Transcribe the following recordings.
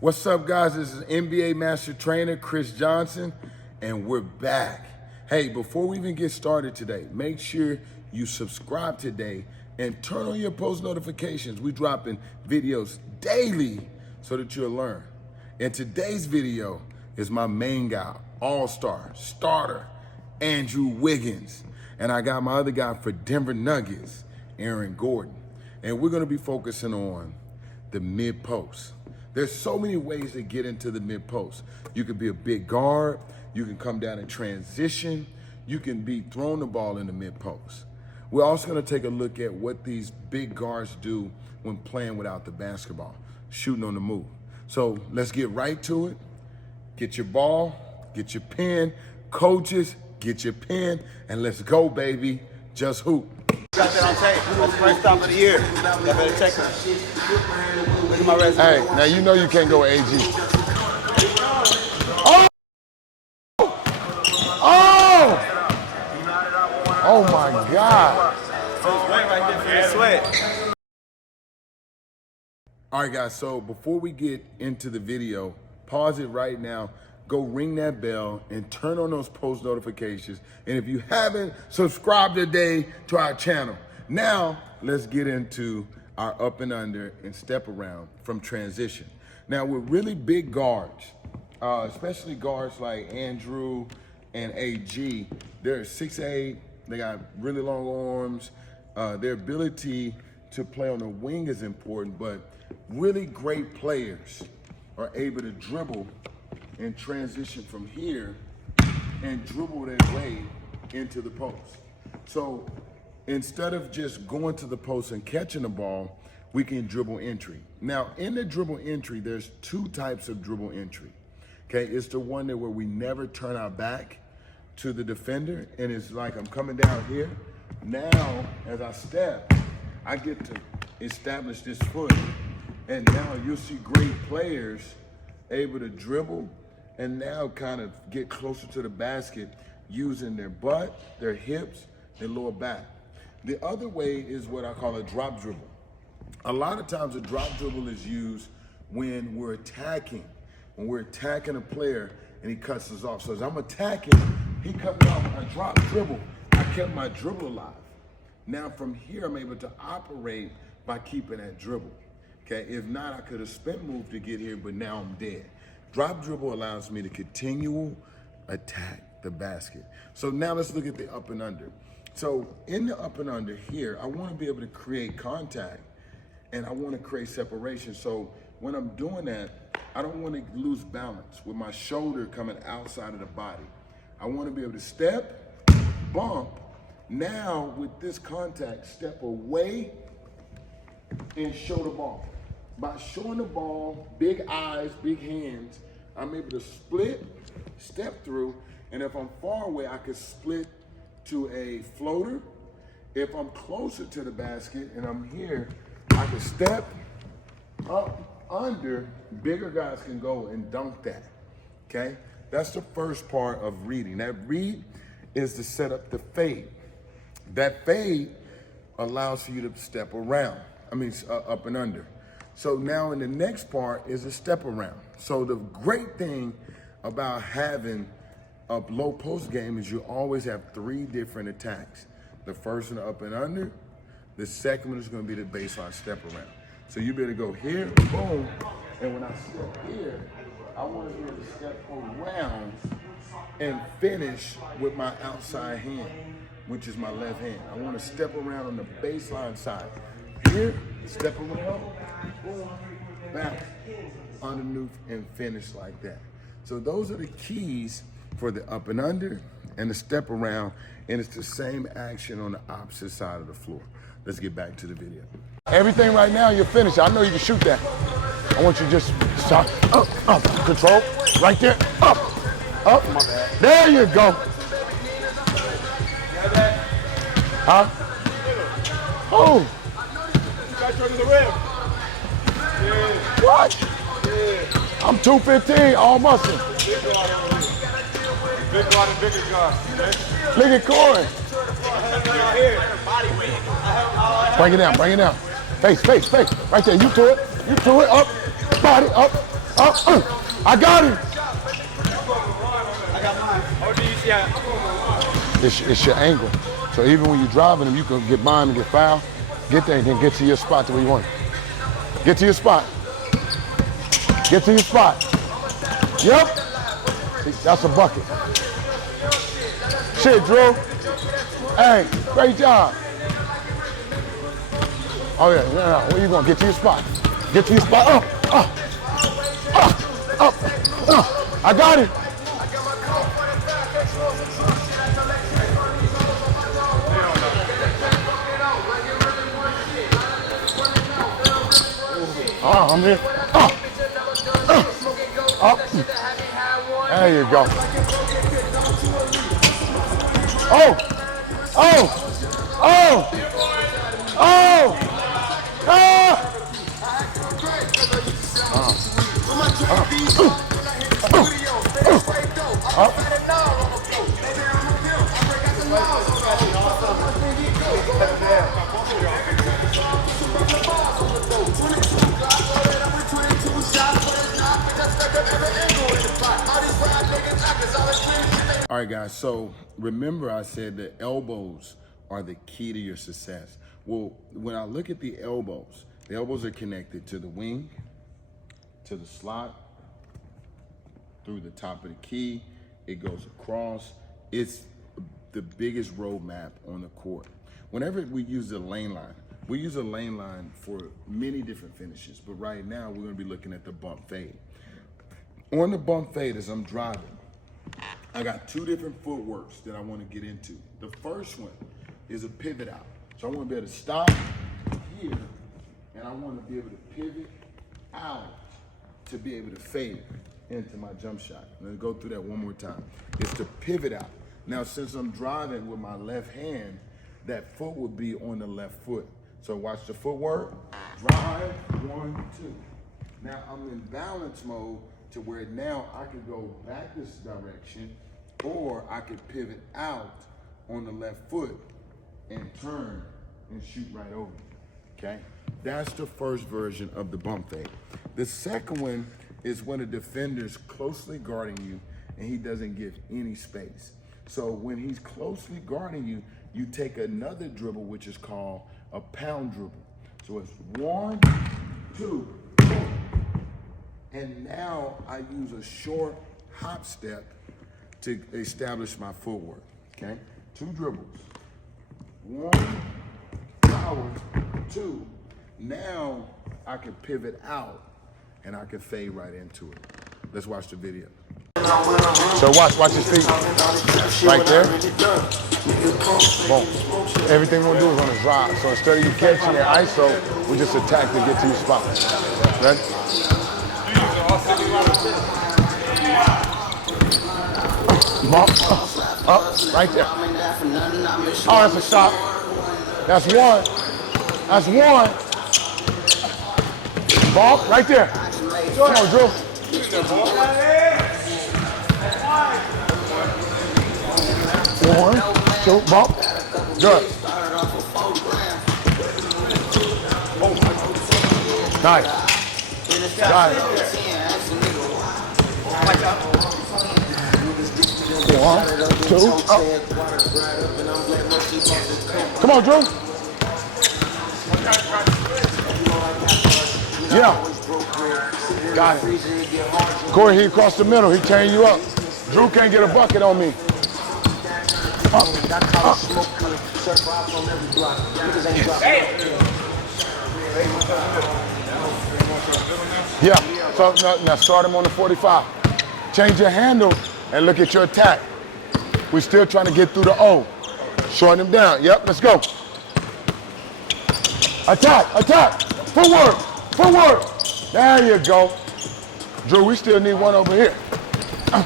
What's up, guys? This is NBA Master Trainer Chris Johnson, and we're back. Hey, before we even get started today, make sure you subscribe today and turn on your post notifications. We're dropping videos daily so that you'll learn. And today's video is my main guy, all-star, starter, Andrew Wiggins. And I got my other guy for Denver Nuggets, Aaron Gordon. And we're gonna be focusing on the mid-post. There's so many ways to get into the mid-post. You can be a big guard, you can come down and transition, you can be throwing the ball in the mid-post. We're also gonna take a look at what these big guards do when playing without the basketball, shooting on the move. So let's get right to it. Get your ball, get your pen, coaches, get your pen, and let's go, baby. Just hoop. Got that on tape. That's the first time of the year. I better check it. Look at my resume. Hey, now you know you can't go AG. Oh! Oh! Oh my God. Sweat right there for your sweat. All right, guys, so before we get into the video, pause it right now. Go ring that bell and turn on those post notifications. And if you haven't, subscribe today to our channel. Now, let's get into our up and under and step around from transition. Now, with really big guards, especially guards like Andrew and AG, they're 6'8", they got really long arms. Their ability to play on the wing is important, but really great players are able to dribble and transition from here and dribble their way into the post. So instead of just going to the post and catching the ball, we can dribble entry. Now, in the dribble entry, there's two types of dribble entry. Okay, it's the one that where we never turn our back to the defender, and it's like I'm coming down here. Now, as I step, I get to establish this foot, and now you'll see great players able to dribble and now kind of get closer to the basket using their butt, their hips, their lower back. The other way is what I call a drop dribble. A lot of times a drop dribble is used when we're attacking a player and he cuts us off. So as I'm attacking, he cut me off, I drop dribble, I kept my dribble alive. Now from here, I'm able to operate by keeping that dribble. Okay, if not, I could have spin move to get here, but now I'm dead. Drop dribble allows me to continue attack the basket. So now let's look at the up and under. So in the up and under here, I want to be able to create contact and I want to create separation. So when I'm doing that, I don't want to lose balance with my shoulder coming outside of the body. I want to be able to step, bump. Now with this contact, step away and show the ball. By showing the ball, big eyes, big hands, I'm able to split, step through, and if I'm far away, I could split to a floater. If I'm closer to the basket and I'm here, I can step up, under, bigger guys can go and dunk that, okay? That's the first part of reading. That read is to set up the fade. That fade allows for you to step around, up and under. So now in the next part is a step around. So the great thing about having a low post game is you always have three different attacks. The first one up and under, the second one is gonna be the baseline step around. So you better go here, boom, and when I step here, I wanna be able to step around and finish with my outside hand, which is my left hand. I wanna step around on the baseline side. Here, step around, boom, back, underneath, and finish like that. So those are the keys for the up and under and the step around, and it's the same action on the opposite side of the floor. Let's get back to the video. Everything right now, you're finished. I know you can shoot that. I want you to just start, up, control, right there, up. My bad. There you go. Huh? Oh. To the rim. Yeah. What? Yeah. I'm 215, all muscle. Big guard and bigger guard. Look at Corey. Bring it down, bring it down. Face, face, face. Right there, you to it, up, body, up. I got him. I got mine. Oh, do you see how? It's your angle. So even when you're driving him, you can get by him and get fouled. Get there and then get to your spot to where you want it. Get to your spot. Get to your spot. Yep. See, that's a bucket. Shit, Drew. Hey, great job. Oh yeah, no. Where you going? Get to your spot. Get to your spot. I got it. I'm here. There you go. All right, guys, so remember I said the elbows are the key to your success. Well, when I look at the elbows are connected to the wing, to the slot, through the top of the key, it goes across. It's the biggest roadmap on the court. Whenever we use the lane line, we use a lane line for many different finishes, but right now we're gonna be looking at the bump fade. On the bump fade, as I'm driving, I got two different footworks that I want to get into. The first one is a pivot out. So I want to be able to stop here, and I want to be able to pivot out to be able to fade into my jump shot. Let me go through that one more time. It's to pivot out. Now, since I'm driving with my left hand, that foot would be on the left foot. So watch the footwork. Drive, 1, 2. Now I'm in balance mode to where now I could go back this direction, or I could pivot out on the left foot and turn and shoot right over, okay? That's the first version of the bump fade. The second one is when a defender's closely guarding you and he doesn't give any space. So when he's closely guarding you, you take another dribble, which is called a pound dribble. So it's 1, 2, boom. And now I use a short hop step to establish my footwork, okay? 2 dribbles. 1, power, 2. Now I can pivot out and I can fade right into it. Let's watch the video. So watch his feet. Right there. Boom. Everything we're gonna do is on the drive. So instead of you catching that ISO, we just attack to get to your spot. Ready? Bump, up, right there. Oh, that's a shot. That's 1. That's 1. Bump, right there. Come on, Drew. 1, 2, bump. Good. Nice. Nice. 1, 2, up. Come on, Drew. Yeah. Got it. Corey, he across the middle. He tearing you up. Drew can't get a bucket on me. Yeah. So now start him on the 45. Change your handle and look at your attack. We're still trying to get through the O. Shorten him down. Yep, let's go. Attack, attack. Footwork, footwork. There you go. Drew, we still need one over here. Oh,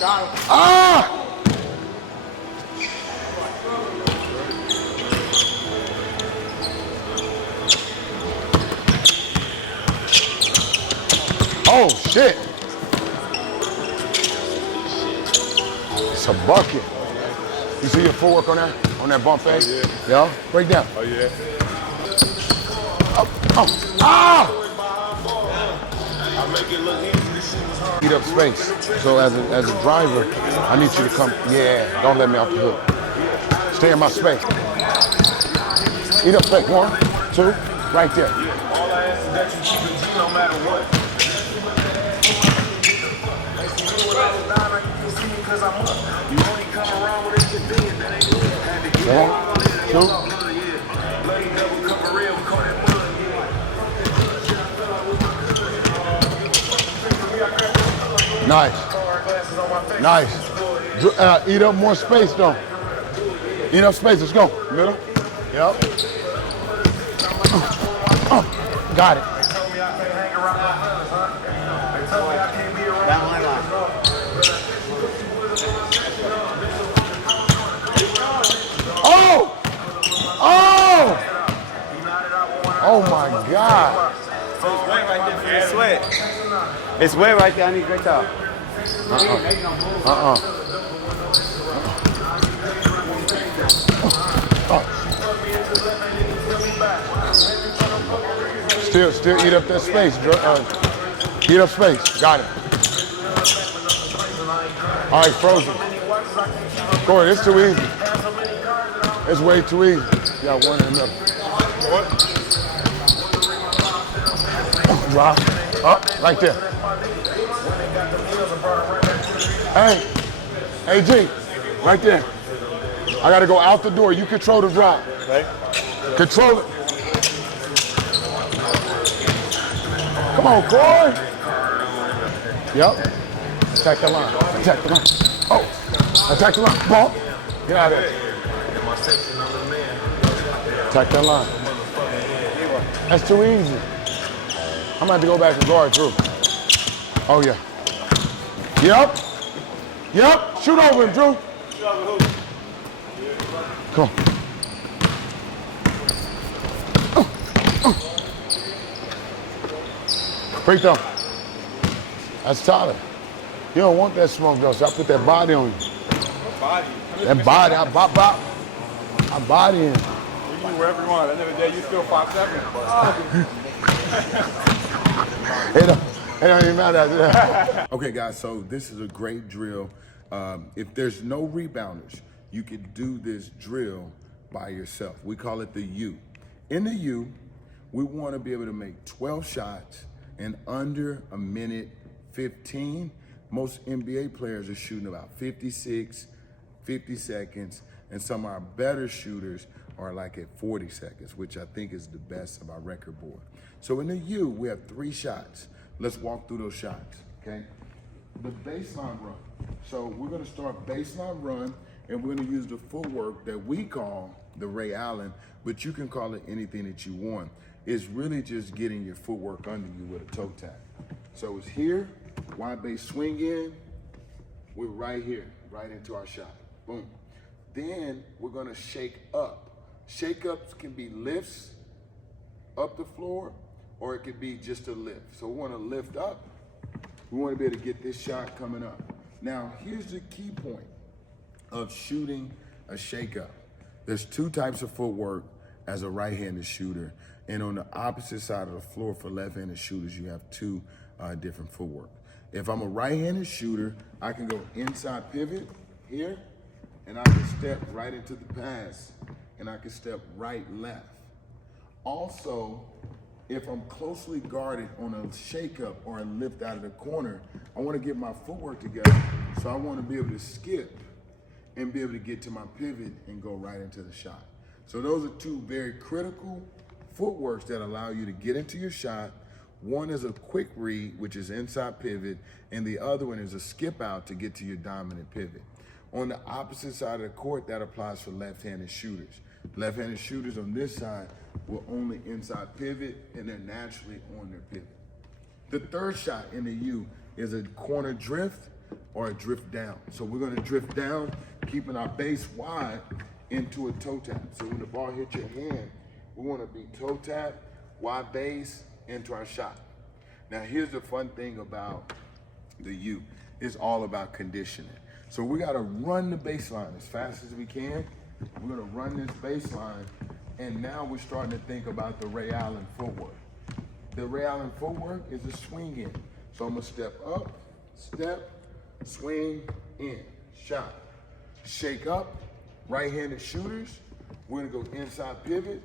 got him. Ah! Oh, shit. It's a bucket. You see your footwork on that bump fade? Oh, yeah. Yeah? Break down. Oh, yeah. Oh. Ah! Eat up space. So as a driver, I need you to come. Yeah, don't let me off the hook. Stay in my space. Eat up space. 1, 2, right there. All I ask is that you keep it G no matter what. You only come around when it's convenient, that ain't good. Had to get it all in. 2. Bloody double cup of real, caught that mud. Nice. Nice. Eat up more space, though. Eat up space. Let's go. Middle. Yep. Got it. They told me I can't hang around my fellas, huh? They told me I can't be around Down my line. Oh! Oh! Oh my God. It's wet right there for your sweat. It's wet right there. I need great towel. Still eat up that space. Eat up space. Got it. All right, frozen. Corey, it's too easy. It's way too easy. You got one and another. Drop. Up, right there. Hey, G, right there. I gotta go out the door. You control the drop. Okay. Control it. Come on, Corey. Yep. Attack the line. Attack the line. Oh, attack the line. Ball. Get out of there. Attack that line. That's too easy. I'm about to go back and guard through. Oh, yeah. Yep. Yep. Shoot over him, Drew. Come on. Free throw. That's Tyler. You don't want that smoke, though, so I put that body on you. What body? That body, I body in. You can wherever you want. At the end of the day, you still 5'7". It don't even matter after that. Okay, guys, so this is a great drill. If there's no rebounders, you can do this drill by yourself. We call it the U. In the U, we want to be able to make 12 shots in under a minute 15. Most NBA players are shooting about 56, 50 seconds, and some of our better shooters are like at 40 seconds, which I think is the best of our record board. So in the U, we have 3 shots. Let's walk through those shots, okay? The baseline run. So we're gonna start baseline run, and we're gonna use the footwork that we call the Ray Allen, but you can call it anything that you want. It's really just getting your footwork under you with a toe tap. So it's here, wide base swing in, we're right here, right into our shot, boom. Then we're gonna shake up. Shake ups can be lifts up the floor, or it could be just a lift. So we wanna lift up, we wanna be able to get this shot coming up. Now, here's the key point of shooting a shake up. There's 2 types of footwork as a right-handed shooter, and on the opposite side of the floor for left-handed shooters, you have 2 different footwork. If I'm a right-handed shooter, I can go inside pivot here, and I can step right into the pass, and I can step right, left. Also, if I'm closely guarded on a shake-up or a lift out of the corner, I want to get my footwork together, so I want to be able to skip and be able to get to my pivot and go right into the shot. So those are 2 very critical footworks that allow you to get into your shot. One is a quick read, which is inside pivot, and the other one is a skip out to get to your dominant pivot. On the opposite side of the court, that applies for left-handed shooters. Left-handed shooters on this side will only inside pivot, and they're naturally on their pivot. The third shot in the U is a corner drift or a drift down. So we're gonna drift down, keeping our base wide into a toe tap. So when the ball hits your hand, we wanna be toe tap, wide base, into our shot. Now here's the fun thing about the U. It's all about conditioning. So we gotta run the baseline as fast as we can. We're gonna run this baseline, and now we're starting to think about the Ray Allen footwork. the Ray Allen footwork is a swing in. So I'm gonna step up, step, swing in, shot. Shake up, right-handed shooters. We're gonna go inside pivot,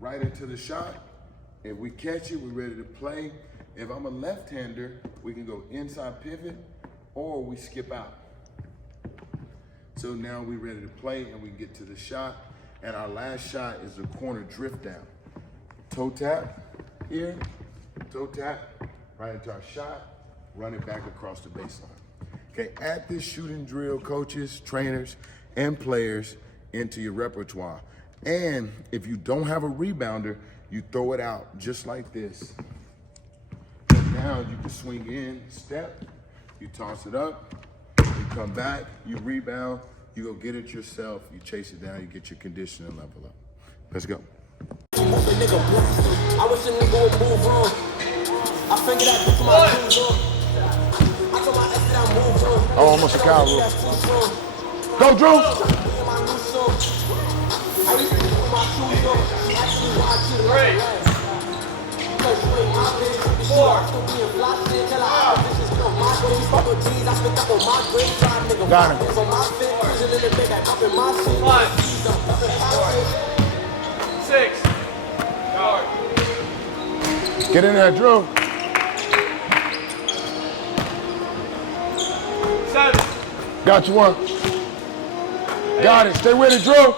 right into the shot. If we catch it, we're ready to play. If I'm a left-hander, we can go inside pivot or we skip out. So now we're ready to play and we get to the shot. And our last shot is the corner drift down. Toe tap here, toe tap, right into our shot, run it back across the baseline. Okay, add this shooting drill, coaches, trainers, and players into your repertoire. And if you don't have a rebounder, you throw it out just like this. And now you can swing in, step, you toss it up, you come back, you rebound, you go get it yourself, you chase it down, you get your conditioning level up. Let's go. I wish a nigga would move on. I figured out this my shoes on. I told my ex that I moved on. Oh, almost a cow rule. Go, Drew! I used to put my shoes on. She actually watched it. 3, 4. I still be in fly shit till I bitches know my way. Fuck with G's, I spent up on my grade. Try nigga. Got him. On my fit, prison in the bed, I up in my shit. 5, 6. Guard. Get in there, Drew. 7. Got you one. Got it. Stay with it, Drew.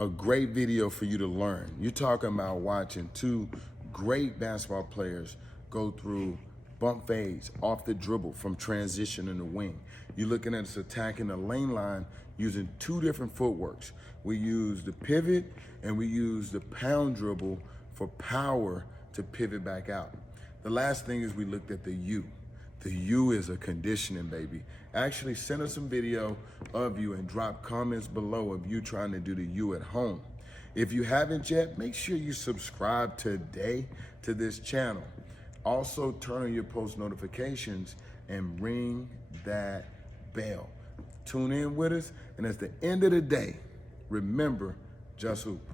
A great video for you to learn. You're talking about watching two great basketball players go through bump fades off the dribble from transition in the wing. You're looking at us attacking the lane line using two different footworks. We use the pivot and we use the pound dribble for power to pivot back out. The last thing is we looked at the U. The U is a conditioning, baby. Actually, send us some video of you and drop comments below of you trying to do the U at home. If you haven't yet, make sure you subscribe today to this channel. Also, turn on your post notifications and ring that bell. Tune in with us, and at the end of the day, remember, just hoop.